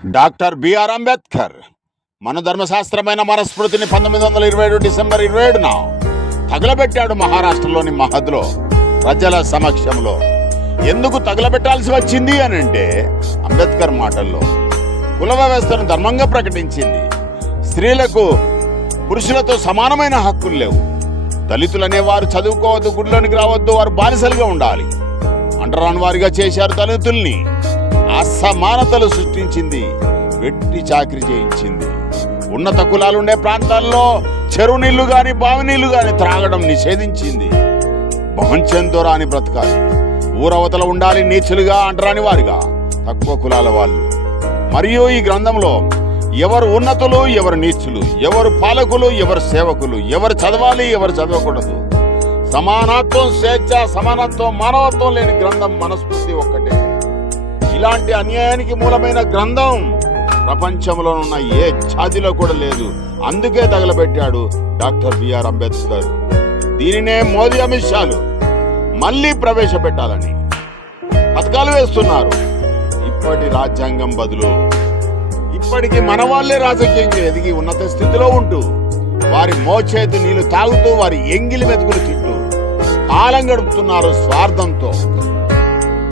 Doctor BR Ambedkar మన ధర్మశాస్త్రమైన మనస్మృతిని 1927 December 27న తగలబెట్టాడు మహారాష్ట్రలోని మహద్లో ప్రజల సమక్షంలో. ఎందుకు తగలబెట్టాల్సి వచ్చింది అని అంటే అంబేద్కర్ మాటల్లో కుల వ్యవస్థను ధర్మంగా ప్రకటించింది. స్త్రీలకు పురుషులతో సమానమైన హక్కులు లేవు. దళితులనే వారు చదువుకోవద్దు, గుడిలోనికి రావద్దు, వారు బానిసలుగా ఉండాలి. అంటరాని వారిగా చేశారు దళితుల్ని. అసమానతలు సృష్టించింది, వెట్టి చాకరీ చేయించింది. ఉన్నత కులాలుండే ప్రాంతాల్లో చెరువు నీళ్లు గాని బావి నీళ్లు గాని త్రాగడం నిషేధించింది. బహంచెందోరా అని బ్రతకాలి, ఊరవతల ఉండాలి నీచులుగా, అంటరాని వారిగా, తక్కువ కులాల వాళ్ళు. మరియు ఈ గ్రంథంలో ఎవరు ఉన్నతులు, ఎవరు నీచులు, ఎవరు పాలకులు, ఎవరు సేవకులు, ఎవరు చదవాలి, ఎవరు చదవకూడదు, సమానత్వం, స్వేచ్ఛ, సమానత్వం, మానవత్వం లేని గ్రంథం మనస్ఫూర్తి ఒక్కటే. ఇలాంటి అన్యాయానికి మూలమైన గ్రంథం ప్రపంచంలో ఉన్న ఏ జాతిలో కూడా లేదు. అందుకే తగలబెట్టాడు డాక్టర్ బిఆర్ అంబేద్కర్. దీనినే మోదీ, అమిత్ షాలు మళ్ళీ ప్రవేశపెట్టాలని పథకాలు వేస్తున్నారు. ఇప్పటి రాజ్యాంగం బదులు ఇప్పటికి మన వాళ్లే రాజకీయంగా ఎదిగి ఉన్నత స్థితిలో ఉంటూ వారి మోచేతి నీళ్లు తాగుతూ వారి ఎంగిలి మెతుకులు తింటూ కాలం గడుపుతున్నారు స్వార్థంతో.